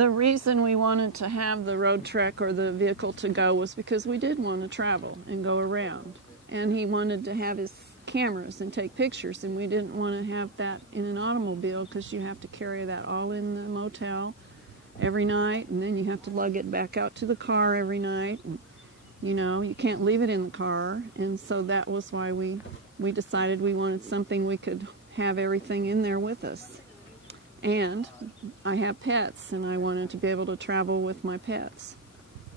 The reason we wanted to have the Roadtrek or the vehicle to go was because we did want to travel and go around. And he wanted to have his cameras and take pictures, and we didn't want to have that in an automobile because you have to carry that all in the motel every night, and then you have to lug it back out to the car every night. And, you know, you can't leave it in the car, and so that was why we decided we wanted something we could have everything in there with us. And I have pets, and I wanted to be able to travel with my pets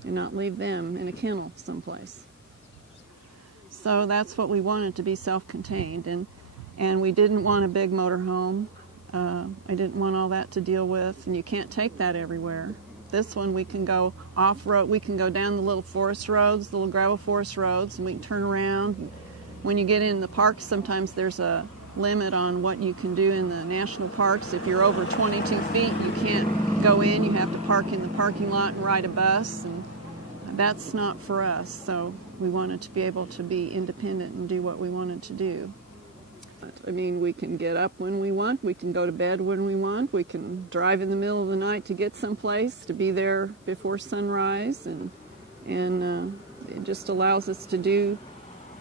and not leave them in a kennel someplace. So that's what we wanted, to be self-contained, and we didn't want a big motorhome. I didn't want all that to deal with, and you can't take that everywhere. This one we can go off-road, we can go down the little forest roads, the little gravel forest roads, and we can turn around. When you get in the parks, sometimes there's a limit on what you can do in the national parks. If you're over 22 feet, you can't go in. You have to park in the parking lot and ride a bus, and that's not for us. So we wanted to be able to be independent and do what we wanted to do. I mean, we can get up when we want, we can go to bed when we want, we can drive in the middle of the night to get someplace, to be there before sunrise, and it just allows us to do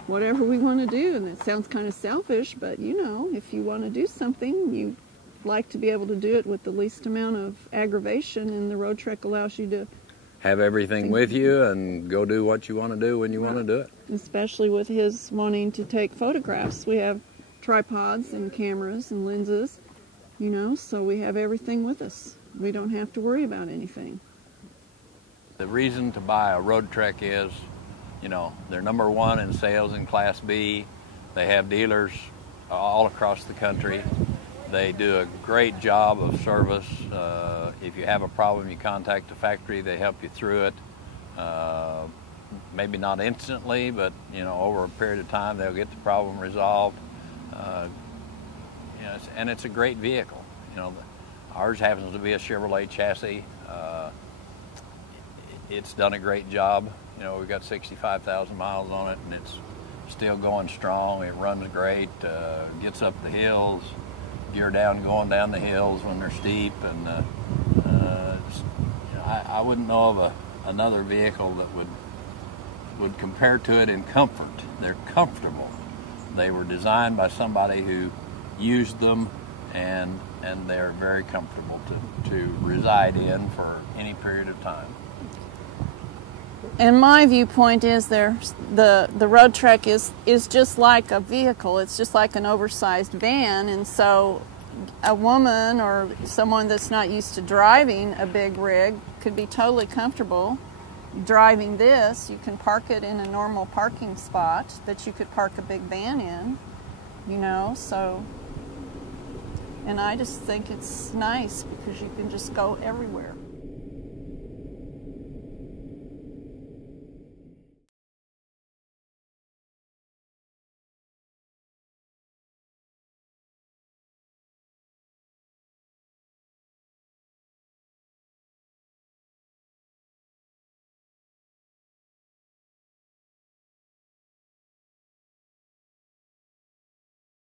whatever we want to do. And it sounds kind of selfish, but you know, if you want to do something, you like to be able to do it with the least amount of aggravation, and the Roadtrek allows you to have everything with you and go do what you want to do when you want to do it. Especially with his wanting to take photographs. We have tripods and cameras and lenses, you know, so we have everything with us. We don't have to worry about anything. The reason to buy a Roadtrek is, you know, they're #1 in sales in Class B. They have dealers all across the country. They do a great job of service. If you have a problem, you contact the factory, they help you through it. Maybe not instantly, but you know, over a period of time, they'll get the problem resolved. You know, and it's a great vehicle. You know, ours happens to be a Chevrolet chassis. It's done a great job. You know, we've got 65,000 miles on it, and it's still going strong. It runs great, gets up the hills, gear down going down the hills when they're steep, and you know, I wouldn't know of another vehicle that would compare to it in comfort. They're comfortable. They were designed by somebody who used them, and they're very comfortable to reside in for any period of time. And my viewpoint is the Roadtrek is just like a vehicle. It's just like an oversized van, and so a woman or someone that's not used to driving a big rig could be totally comfortable driving this. You can park it in a normal parking spot that you could park a big van in, you know, so, and I just think it's nice because you can just go everywhere.